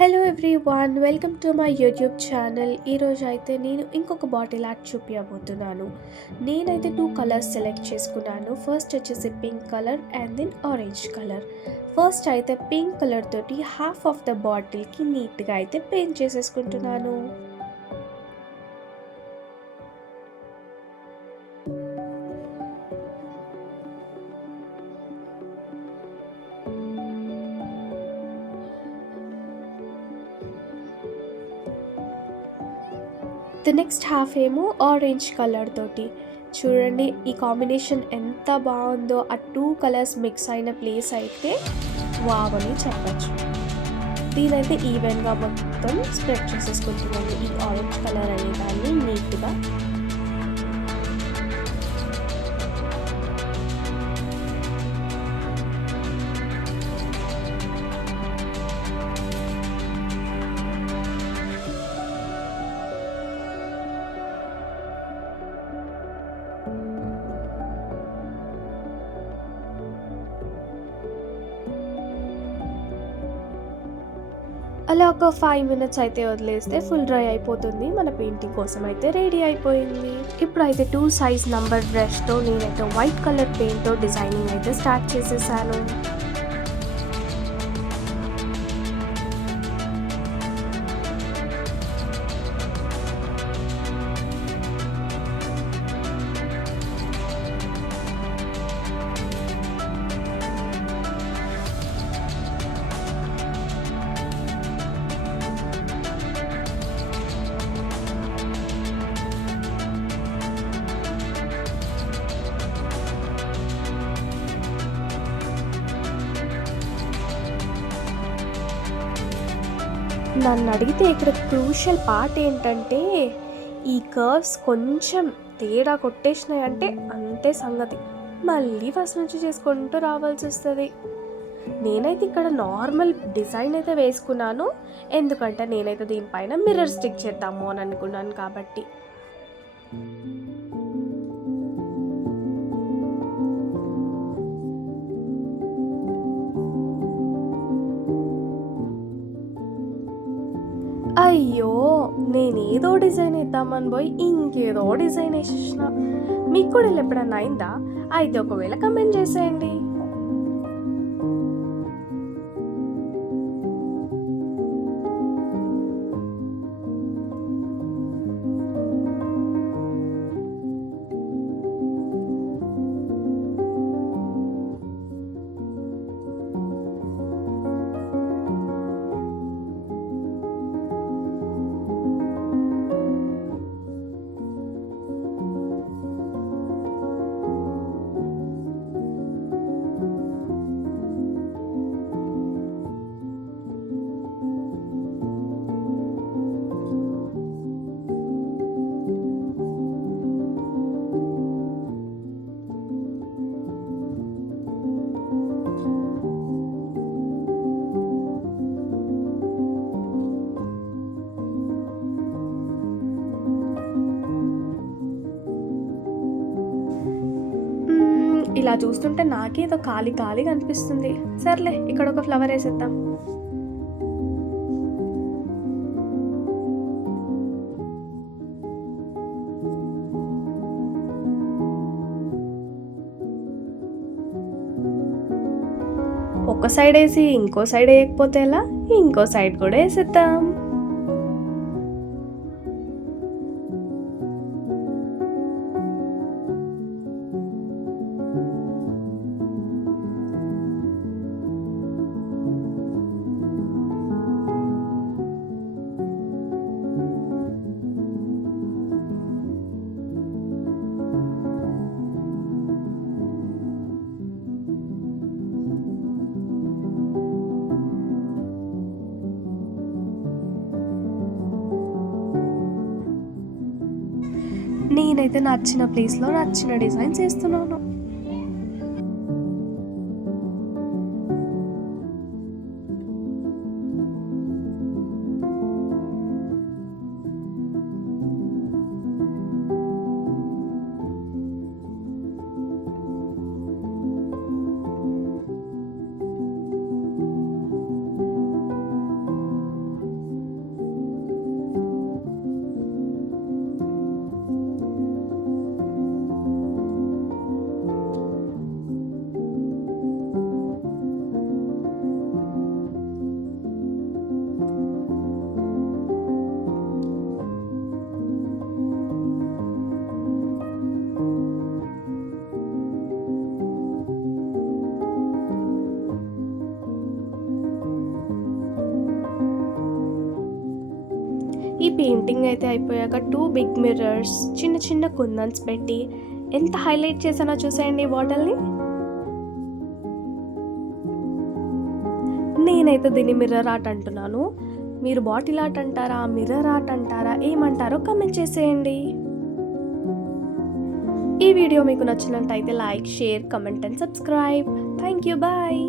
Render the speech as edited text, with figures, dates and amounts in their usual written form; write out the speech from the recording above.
Hello everyone, welcome to my YouTube channel. ఈరోజు అయితే నేను ఇంకొక బాటిల్ ఆర్ట్ చూపించబోతున్నాను. నేనైతే టూ కలర్స్ సెలెక్ట్ చేసుకున్నాను. ఫస్ట్ వచ్చేసి pink colour and then orange colour. First అయితే పింక్ కలర్ తోటి హాఫ్ ఆఫ్ ద బాటిల్కి నీట్గా అయితే పెయింట్ చేసేసుకుంటున్నాను. ద నెక్స్ట్ హాఫ్ ఏమో ఆరెంజ్ కలర్ తోటి. చూడండి ఈ కాంబినేషన్ ఎంత బాగుందో. ఆ టూ కలర్స్ మిక్స్ అయిన ప్లేస్ అయితే వావ్ అని చెప్పచ్చు. దీనైతే ఈవెన్గా మొత్తం స్ప్రెడ్ చేసేసుకుంటున్నాను ఈ ఆరెంజ్ కలర్ అనే దాన్ని నీట్గా. అలా ఒక 5 మినిట్స్ అయితే వదిలేస్తే ఫుల్ డ్రై అయిపోతుంది. మన పెయింటింగ్ కోసం అయితే రెడీ అయిపోయింది. ఇప్పుడైతే 2 సైజ్ నంబర్ బ్రష్తో నేనైతే వైట్ కలర్ పెయింట్తో డిజైనింగ్ అయితే స్టార్ట్ చేసేసాను. నన్ను అడిగితే ఇక్కడ క్రూషియల్ పార్ట్ ఏంటంటే, ఈ కర్వ్స్ కొంచెం తేడా కొట్టేసినాయంటే అంతే సంగతి. మళ్ళీ ఫస్ట్ నుంచి చేసుకుంటూ రావాల్సి వస్తుంది. నేనైతే ఇక్కడ నార్మల్ డిజైన్ అయితే వేసుకున్నాను, ఎందుకంటే నేనైతే దీనిపైన మిర్రర్ స్టిక్ చేద్దాము అని అనుకున్నాను కాబట్టి. అయ్యో! నేనేదో డిజైన్ ఏద్దామని పోయి ఇంకేదో డిజైన్ ఏసేసిన. మీకు కూడా ఇలా ఎప్పుడన్నా అయిందా? అయితే ఒకవేళ కమెంట్ చేసేయండి. ఇలా చూస్తుంటే నాకేదో ఖాళీ ఖాళీగా అనిపిస్తుంది. సర్లే, ఇక్కడ ఒక ఫ్లవర్ వేసేద్దాం. ఒక సైడ్ వేసి ఇంకో సైడ్ వేయకపోతే ఎలా? ఇంకో సైడ్ కూడా వేసేద్దాం. నేనైతే నచ్చిన ప్లేస్లో నచ్చిన డిజైన్స్ వేస్తున్నాను. ఈ పెయింటింగ్ అయితే అయిపోయాక 2 బిగ్ మిర్రర్స్, చిన్న చిన్న కుందన్స్ పెట్టి ఎంత హైలైట్ చేశానో చూసేయండి ఈ బాటిల్ని. నేనైతే దీన్ని మిర్రర్ ఆర్ట్ అంటున్నాను. మీరు బాటిల్ ఆర్ట్ అంటారా, మిర్రర్ ఆర్ట్ అంటారా, ఏమంటారో కమెంట్ చేసేయండి. ఈ వీడియో మీకు నచ్చినట్టయితే like, share, comment and subscribe. Thank you. Bye.